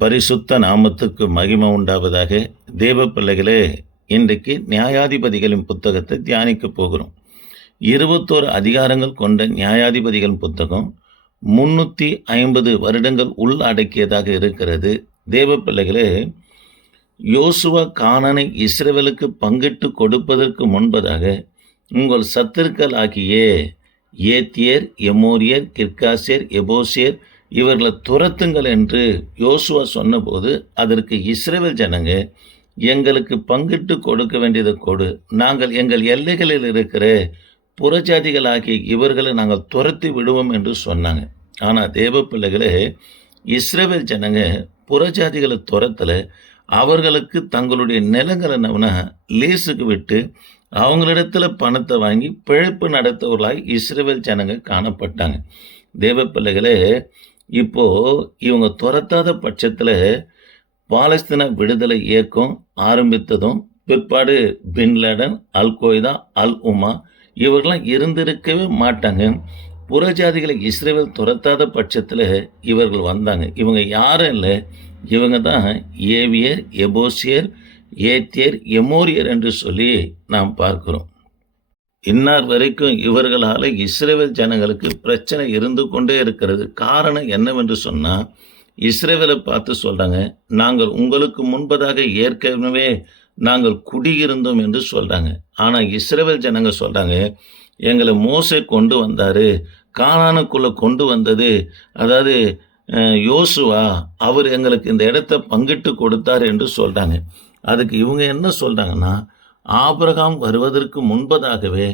பரிசுத்த நாமத்துக்கு மகிமை உண்டாவதாக. தேவ பிள்ளைகளே, இன்றைக்கு நியாயாதிபதிகளின் புத்தகத்தை தியானிக்க போகிறோம். 21 அதிகாரங்கள் கொண்ட நியாயாதிபதிகளின் புத்தகம் 350 வருடங்கள் உள்ளடக்கியதாக இருக்கிறது. தேவ பிள்ளைகளே, யோசுவா கானானை இஸ்ரவேலுக்கு பங்கிட்டு கொடுப்பதற்கு முன்பதாக உங்கள் சத்துருக்கள் ஆகிய ஏத்தியர், எமோரியர், கிர்காசியர், எபோசியர் இவர்களை துரத்துங்கள் என்று யோசுவா சொன்னபோது அதற்கு இஸ்ரவேல் ஜனங்க, எங்களுக்கு பங்கிட்டு கொடுக்க வேண்டியதை கொடு, நாங்கள் எங்கள் எல்லைகளில் இருக்கிற புறஜாதிகளாகிய இவர்களை நாங்கள் துரத்தி விடுவோம் என்று சொன்னாங்க. ஆனால் தேவ பிள்ளைகளே, இஸ்ரவேல் ஜனங்க புறஜாதிகளை துரத்தலை. அவர்களுக்கு தங்களுடைய நிலங்களை என்னவனா லீஸுக்கு விட்டு அவங்களிடத்துல பணத்தை வாங்கி பிழைப்பு நடத்தவர்களாய் இஸ்ரவேல் ஜனங்க காணப்பட்டாங்க. தேவ பிள்ளைகளே, இப்போ இவங்க துரத்தாத பட்சத்தில் பாலஸ்தீன விடுதலை இயக்கம் ஆரம்பித்ததும் பிற்பாடு பின்லேடன், அல் கொய்தா, அல் உமா இவர்களாம் இருந்திருக்கவே மாட்டாங்க. புறஜாதிகளை இஸ்ரேல் துரத்தாத பட்சத்தில் இவர்கள் வந்தாங்க. இவங்க யாரும் இல்லை, இவங்க தான் ஏவியர், எபோசியர், ஏத்தியர், எமோரியர் என்று சொல்லி நாம் பார்க்கிறோம். இன்னார் வரைக்கும் இவர்களால் இஸ்ரேல் ஜனங்களுக்கு பிரச்சனை இருந்து கொண்டே இருக்கிறது. காரணம் என்னவென்று சொன்னால், இஸ்ரேலை பார்த்து சொல்கிறாங்க, நாங்கள் உங்களுக்கு முன்பதாக ஏற்கனவே நாங்கள் குடியிருந்தோம் என்று சொல்கிறாங்க. ஆனால் இஸ்ரேல் ஜனங்க சொல்கிறாங்க, எங்களை மோசே கொண்டு வந்தார், கானானுக்குள்ளே கொண்டு வந்தது அதாவது யோசுவா, அவர் எங்களுக்கு இந்த இடத்த பங்கிட்டு கொடுத்தார் என்று சொல்கிறாங்க. அதுக்கு இவங்க என்ன சொல்கிறாங்கன்னா, ஆபிரகாம் வருவதற்கு முன்பதாகவே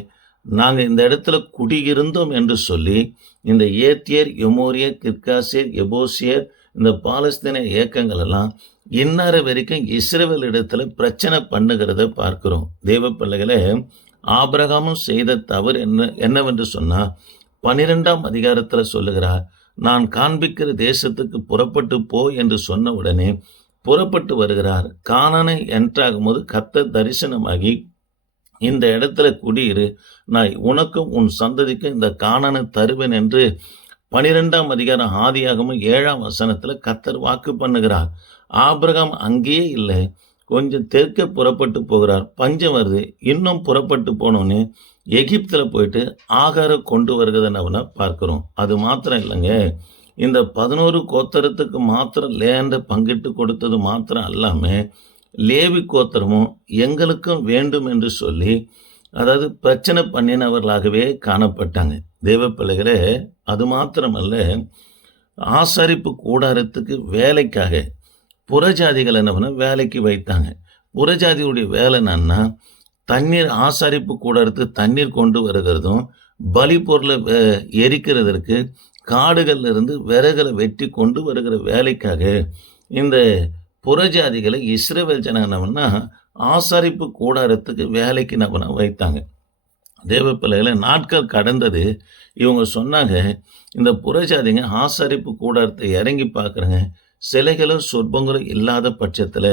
நாங்கள் இந்த இடத்துல குடியிருந்தோம் என்று சொல்லி இந்த ஏத்தியர், எமோரியர், கிர்காசியர், எபோசியர் இந்த பாலஸ்தீன இயக்கங்கள் எல்லாம் இன்னார வரைக்கும் இஸ்ரவேல் இடத்துல பிரச்சனை பண்ணுகிறத பார்க்கிறோம். தேவ பிள்ளைகளே, ஆபிரகாமும் செய்த தவறு என்னவென்று சொன்னால் 12ஆம் அதிகாரத்தில் சொல்லுகிறார், நான் காண்பிக்கிற தேசத்துக்கு புறப்பட்டு போ என்று சொன்ன உடனே புறப்பட்டு வருகிறார். கானானை என்ட்ராகும் போது கர்த்தர் தரிசனமாகி, இந்த இடத்துல குடியிரு, நான் உனக்கும் உன் சந்ததிக்கும் இந்த கானானை தருவேன் என்று 12ஆம் அதிகாரம் ஆதியாகமும் 7ஆம் வசனத்தில் கர்த்தர் வாக்கு பண்ணுகிறார். ஆபிரகாம் அங்கேயே இல்லை, கொஞ்சம் தெற்க புறப்பட்டு போகிறார். பஞ்சம் வருது, இன்னும் புறப்பட்டு போனோன்னு எகிப்தில் போயிட்டு ஆகாரம் கொண்டு வருகிறதுன்னு பார்க்கிறோம். அது மாத்திரம் இல்லைங்க, இந்த 11 கோத்திரத்துக்கு மாத்திரம் லேண்டை பங்கிட்டு கொடுத்தது மாத்திரம் அல்லாமல் லேவி கோத்திரமும் எங்களுக்கும் வேண்டும் என்று சொல்லி அதாவது பிரச்சனை பண்ணினவர்களாகவே காணப்பட்டாங்க. தேவ பிள்ளைகளே, அது மாத்திரமல்ல, ஆசரிப்பு கூடாரத்துக்கு வேலைக்காக புறஜாதிகள் என்ன பண்ண வேலைக்கு வைத்தாங்க. புறஜாதியுடைய வேலை என்னன்னா, தண்ணீர் ஆசரிப்பு கூடாரத்துக்கு தண்ணீர் கொண்டு வருகிறதும், பலி பொருளை எரிக்கிறதற்கு காடுகளில் இருந்து விறகுகளை வெட்டி கொண்டு வருகிற வேலைக்காக இந்த புறஜாதிகளை இஸ்ரவேல் ஜனங்கன்னா ஆசரிப்பு கூடாரத்துக்கு வேலைக்கு நம்ம வைத்தாங்க. தேவ பிள்ளைகளை, நாட்கள் கடந்தது. இவங்க சொன்னாங்க, இந்த புறஜாதிங்க ஆசரிப்பு கூடாரத்தை இறங்கி பார்க்குறேங்க, சிலைகளும் சொற்பங்களும் இல்லாத பட்சத்தில்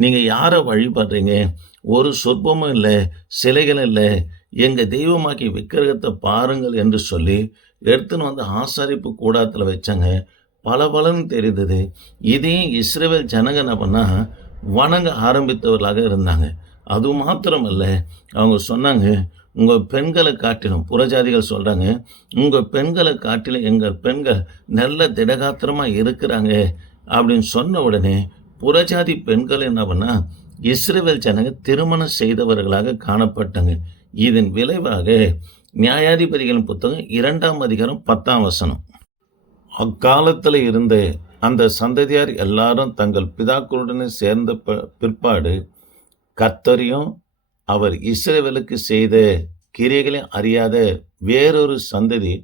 நீங்கள் யாரை வழிபடுறீங்க? ஒரு சொற்பமும் இல்லை, சிலைகளும் இல்லை, எங்கள் தெய்வமாக்கி விக்கிரகத்தை பாருங்கள் என்று சொல்லி எடுத்துன்னு வந்து ஆசரிப்பு கூடாரத்தில் வச்சாங்க. பலன்னு தெரிந்தது. இதையும் இஸ்ரவேல் ஜனங்க என்ன பண்ணால் வணங்க ஆரம்பித்தவர்களாக இருந்தாங்க. அது மாத்திரமல்ல, அவங்க சொன்னாங்க, உங்கள் பெண்களை காட்டிலும், புறஜாதிகள் சொல்கிறாங்க, உங்கள் பெண்களை காட்டிலும் எங்கள் பெண்கள் நல்ல திடகாத்திரமாக இருக்கிறாங்க அப்படின்னு சொன்ன உடனே புறஜாதி பெண்கள் என்ன பண்ணால் இஸ்ரவேல் ஜனங்க திருமணம் செய்தவர்களாக காணப்பட்டாங்க. இதன் விளைவாக நியாயாதிபதிகளின் புத்தகம் 2ஆம் அதிகாரம் 10ஆம் வசனம், அக்காலத்தில் இருந்த அந்த சந்ததியார் எல்லாரும் தங்கள் பிதாக்களுடனே சேர்ந்த பிற்பாடு கர்த்தரையும் அவர் இஸ்ரவேலுக்கு செய்த கிரியைகளை அறியாத வேறொரு சந்ததி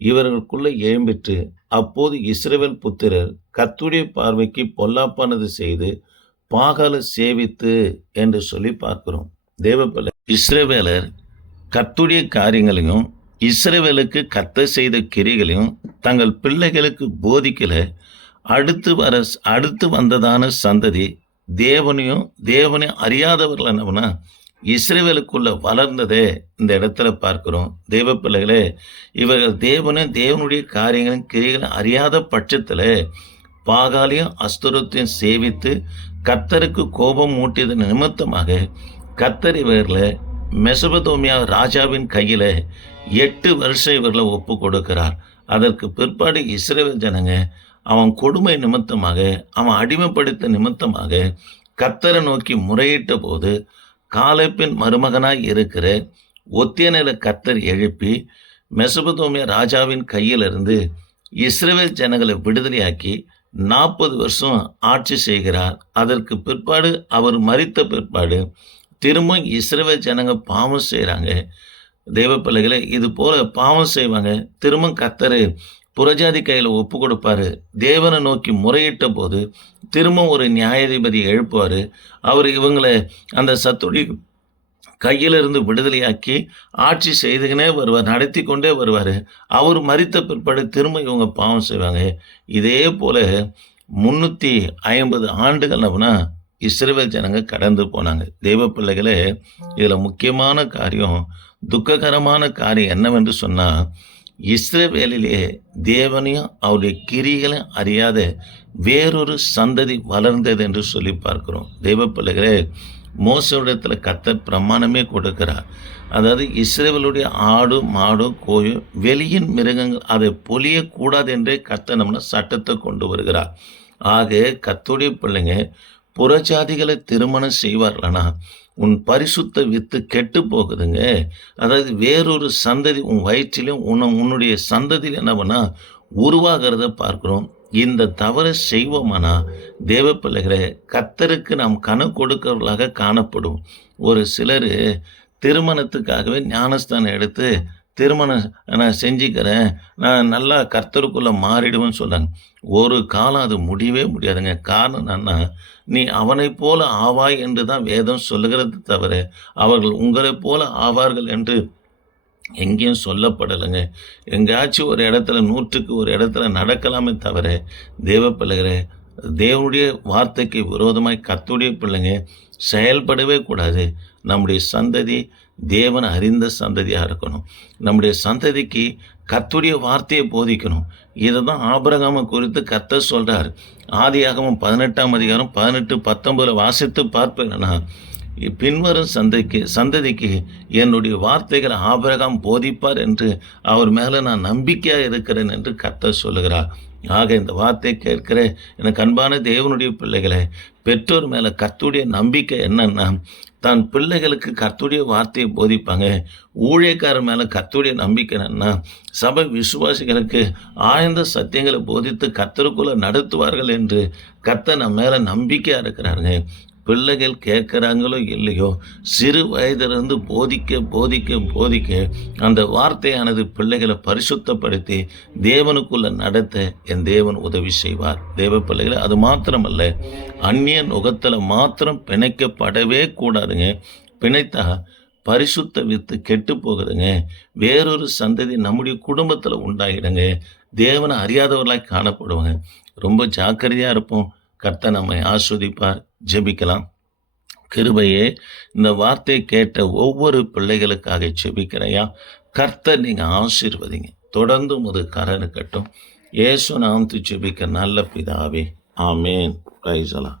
இவர்களுக்குள்ளே எழும்பிற்று. அப்போது இஸ்ரவேல் புத்திரர் கர்த்தருடைய பார்வைக்கு பொல்லாப்பானது செய்து பாகாலை சேவித்து என்று சொல்லி பார்க்கிறோம். தேவப்பிள்ளை, இஸ்ரவேலர் கர்த்தருடைய காரியங்களையும் இஸ்ரவேலுக்கு கர்த்தர் செய்த கிரியைகளையும் தங்கள் பிள்ளைகளுக்கு போதிக்கல. அடுத்து வந்ததான சந்ததி தேவனை அறியாதவர்கள் என்னவனா இஸ்ரவேலுக்குள்ள வளர்ந்ததே இந்த இடத்துல பார்க்கிறோம். தேவ பிள்ளைகளே, இவர்கள் தேவனுடைய காரியங்களும் கிரியைகளும் அறியாத பட்சத்தில் பாகாலையும் அஸ்தரோத்தையும் சேவித்து கர்த்தருக்கு கோபம் மூட்டியது நிமித்தமாக கர்த்தர் இவர்களை மெசபதோமியா ராஜாவின் கையில 8 வருஷம் இவர்களை ஒப்பு கொடுக்கிறார். அதற்கு பிற்பாடு இஸ்ரவேல் ஜனங்க அவன் கொடுமை நிமித்தமாக, அவன் அடிமைப்படுத்த நிமித்தமாக கர்த்தரை நோக்கி முறையிட்ட போது காலேப்பின் மருமகனாய் இருக்கிற ஒத்தியனேலை கர்த்தர் எழுப்பி மெசபதோமியா ராஜாவின் கையிலிருந்து இஸ்ரவேல் ஜனங்களை விடுதலையாக்கி 40 வருஷம் ஆட்சி செய்கிறார். அதற்கு பிற்பாடு அவர் மரித்த பிற்பாடு திரும்ப இஸ்ரவேல் ஜனங்க பாவம் செய்கிறாங்க. தேவ பிள்ளைகளை இது போல பாவம் செய்வாங்க. திரும்ப கர்த்தர் புறஜாதி கையில் ஒப்பு கொடுப்பாரு. தேவனை நோக்கி முறையிட்ட போது திரும்ப ஒரு நியாயாதிபதி எழுப்புவார். அவர் இவங்களை அந்த சத்துடைய கையிலிருந்து விடுதலையாக்கி ஆட்சி செய்துக்கினே வருவார், நடத்தி கொண்டே வருவார். அவர் மரித்த பிற்பாடு திரும்ப இவங்க பாவம் செய்வாங்க. இதே போல் 350 ஆண்டுகள் அப்படின்னா இஸ்ரவேல் ஜனங்க கடந்து போனாங்க. தெய்வ பிள்ளைகளே, இதில் முக்கியமான காரியம், துக்ககரமான காரியம் என்னவென்று சொன்னால், இஸ்ரவேலிலே தேவனையும் அவருடைய கிரிகளையும் அறியாத வேறொரு சந்ததி வளர்ந்தது என்று சொல்லி பார்க்கிறோம். தெய்வ பிள்ளைகளே, மோசேயிடத்தில் கர்த்தர் பிரமாணமே கொடுக்கிறார். அதாவது இஸ்ரவேலுடைய ஆடு மாடு கோயும் வெளியின் மிருகங்கள் அதை பொலியக்கூடாது என்றே கர்த்தர் நம்மள சட்டத்தை கொண்டு வருகிறார். ஆக கர்த்தருடைய பிள்ளைங்க புறஜாதிகளை திருமணம் செய்வார்கள்னா உன் பரிசுத்த வித்து கெட்டு போகுதுங்க. அதாவது வேறொரு சந்ததி உன் வயிற்றிலும் உன்னுடைய சந்ததியில் என்ன பண்ணா உருவாகிறத பார்க்கிறோம். இந்த தவறை செய்வோமானா தேவ பிள்ளைகளை கர்த்தருக்கு நாம் கணக்கு கொடுக்கிறவர்களாக காணப்படும். ஒரு சிலர் திருமணத்துக்காகவே ஞானஸ்தானம் எடுத்து திருமணம் நான் செஞ்சுக்கிறேன், நான் நல்லா கர்த்தருக்குள்ளே மாறிடுவேன்னு சொல்கிறாங்க. ஒரு காலம் அது முடியவே முடியாதுங்க. காரணம் என்னன்னா, நீ அவனைப் போல ஆவாய் என்று தான் வேதம் சொல்லுகிறது தவிர அவர்கள் உங்களைப் போல ஆவார்கள் என்று எங்கேயும் சொல்லப்படலைங்க. எங்கேயாச்சும் ஒரு இடத்துல 100க்கு ஒரு இடத்துல நடக்கலாமே தவிர தேவ பிள்ளைகளே, தேவனுடைய வார்த்தைக்கு விரோதமாய் கர்த்தருடைய பிள்ளைங்க செயல்படவே கூடாது. நம்முடைய சந்ததி தேவனை அறிந்த சந்ததியாக இருக்கணும். நம்முடைய சந்ததிக்கு கர்த்தருடைய வார்த்தையை போதிக்கணும். இதை தான் ஆபிரகாமை குறித்து கர்த்தர் சொல்கிறார். ஆதியாகமம் 18ஆம் அதிகாரம் 18, 19 வாசித்து பார்ப்பேன்னா, பின்வரும் சந்ததிக்கு என்னுடைய வார்த்தைகளை ஆபிரகாம் போதிப்பார் என்று அவர் மேலே நான் நம்பிக்கையாக இருக்கிறேன் என்று கர்த்தர் சொல்லுகிறார். ஆக இந்த வார்த்தை கேட்கிற எனக்கு அன்பான தேவனுடைய பிள்ளைகளை, பெற்றோர் மேலே கர்த்தருடைய நம்பிக்கை என்னன்னா, தான் பிள்ளைகளுக்கு கர்த்தருடைய வார்த்தையை போதிப்பாங்க. ஊழியக்காரர் மேலே கர்த்தருடைய நம்பிக்கை என்னன்னா, சபை விசுவாசிகளுக்கு ஆழ்ந்த சத்தியங்களை போதித்து கர்த்தருக்குள்ளே நடத்துவார்கள் என்று கர்த்தர் நம்ம மேலே நம்பிக்கையாக இருக்கிறாருங்க. பிள்ளைகள் கேட்குறாங்களோ இல்லையோ, சிறு வயதிலிருந்து போதிக்க அந்த வார்த்தையானது பிள்ளைகளை பரிசுத்தப்படுத்தி தேவனுக்குள்ளே நடத்த என் தேவன் உதவி செய்வார். தேவ பிள்ளைகளை, அது மாத்திரமல்ல, அந்நிய நுகத்தில் மாத்திரம் பிணைக்கப்படவே கூடாதுங்க. பிணைத்தா பரிசுத்த வித்து கெட்டு போகுதுங்க. வேறொரு சந்ததி நம்முடைய குடும்பத்தில் உண்டாகிடுங்க. தேவனை அறியாதவர்களாய் காணப்படுவாங்க. ரொம்ப ஜாக்கிரதையாக இருப்போம். கர்த்தர் நம்மை ஆஸ்வதிப்பார். ஜெபிக்கலாம். கிருபையே, இந்த வார்த்தையை கேட்ட ஒவ்வொரு பிள்ளைகளுக்காக ஜெபிக்கிறையா. கர்த்தர் நீங்கள் ஆசீர்வதிங்க. தொடர்ந்து உமது கரம் இருக்கட்டும். இயேசு நாமத்தில் ஜெபிக்க நல்ல பிதாவே, ஆமேன். பிரைஸ் எல்லாம்.